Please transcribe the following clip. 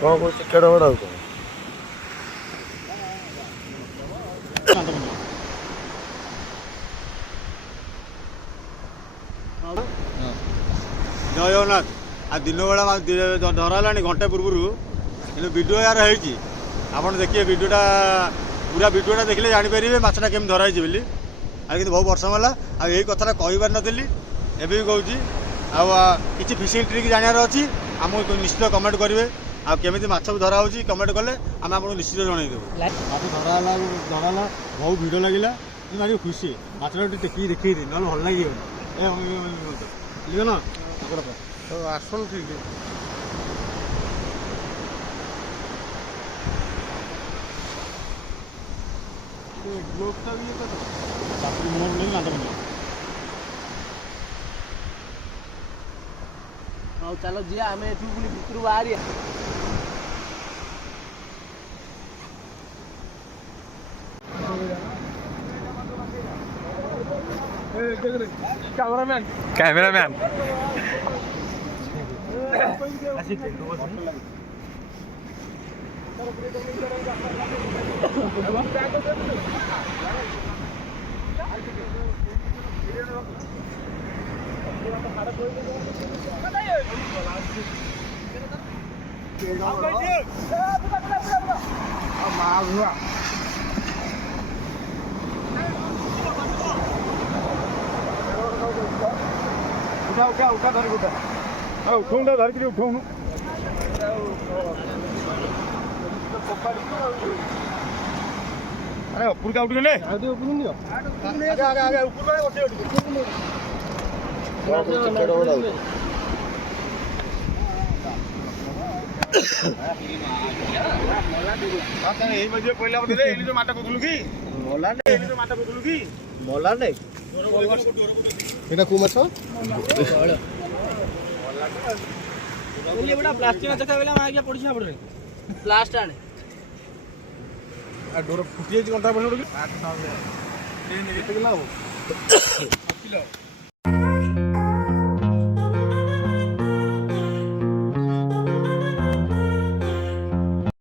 କଣ କହୁଛି କେଡ ବଡ ଆଉ କଣ ଜୟ ଜଗନ୍ନାଥ। ଆଉ ଦିନ ବେଳା ଧରା ହେଲାଣି ଘଣ୍ଟେ ପୂର୍ବରୁ କିନ୍ତୁ ଭିଡ଼ିଓ ୟାର ହେଇଛି। ଆପଣ ଦେଖିବେ ଭିଡ଼ିଓଟା ପୁରା ଭିଡ଼ିଓଟା ଦେଖିଲେ ଜାଣିପାରିବେ ମାଛଟା କେମିତି ଧରା ହେଇଛି ବୋଲି। ଆଉ କିନ୍ତୁ ବହୁ ବର୍ଷ ହେଲା ଆଉ ଏଇ କଥାଟା କହିପାରିନଥିଲି, ଏବେ ବି କହୁଛି। ଆଉ କିଛି ଫିସିଂ ଟ୍ରିକ୍ ଜାଣିବାର ଅଛି ଆମକୁ ନିଶ୍ଚିତ କମେଣ୍ଟ କରିବେ। ଆଉ କେମିତି ମାଛ ଧରା ହେଉଛି କମେଣ୍ଟ କଲେ ଆମେ ଆପଣଙ୍କୁ ନିଶ୍ଚିତ ଜଣାଇଦେବୁ। ମାଛ ଧରା ହେଲା ବହୁତ ଭିଡ଼ ଲାଗିଲା, କିନ୍ତୁ ଭାରି ଖୁସି। ମାଛଟା ଟିକେ ଟେକିକି ଦେଖେଇଦି ନହେଲେ ଭଲ ଲାଗିବନି। ଏ ନା ଆସନ୍ତୁ ଠିକ୍ ଗ୍ଲୋଭ୍ଟା ବି ଇଏ କରିଦେବ ତାପରେ ମୁହଁରେ ନେଇ ନାଦ ବନେଇବ। ହଉ ଚାଲ ଯିବା ଆମେ ଏଠୁ ପୁଣି ଭିତରୁ ବାହାରିବା। କ୍ୟାମେରାମ୍ୟାନ୍ ଉଠା ଧରିକି ଉଠା। ଆଉ ଉଠଉନଟା ଧରିକିରି ଉଠଉନୁ। ଆରେ ଉପରକୁ ଆଉ ଟିକେ ନେ। ଆଉ ଟିକେ ଉପରକୁ ନିଅ। ଆগে ଉପରକୁ ବସେଇ ଟିକେ। କଣ କହୁଛି କେଡ ବଡ ଆଉ କଣ ଏଇ ମଝିରେ ପଇଲା ବୋଧେ ରେ ଏଇ ଯୋଉ ମାଟ କହୁଥିଲୁ କି? ମଲାଣ୍ଡେ ଏଇ ଯୋଉ ମାଟ କହୁଥିଲୁ କି? ମଲାଣ୍ଡେ ଏଇଟା କୋଉ ମାଛ? ବୋଲି ବଡ ପ୍ଲାଷ୍ଟିକ ମାଛ ଖାଇଲା ମାଗିଆ ପଡିଛି ନା ପଡରେ। ପ୍ଲାଷ୍ଟ ଆଣେ। ଆ ଡୋର ଫୁଟି ଯାଇଛି କଣ୍ଟା ପଡିବ କି? 8 କେତେ କିଲୋ ହବ? 1 କିଲୋ।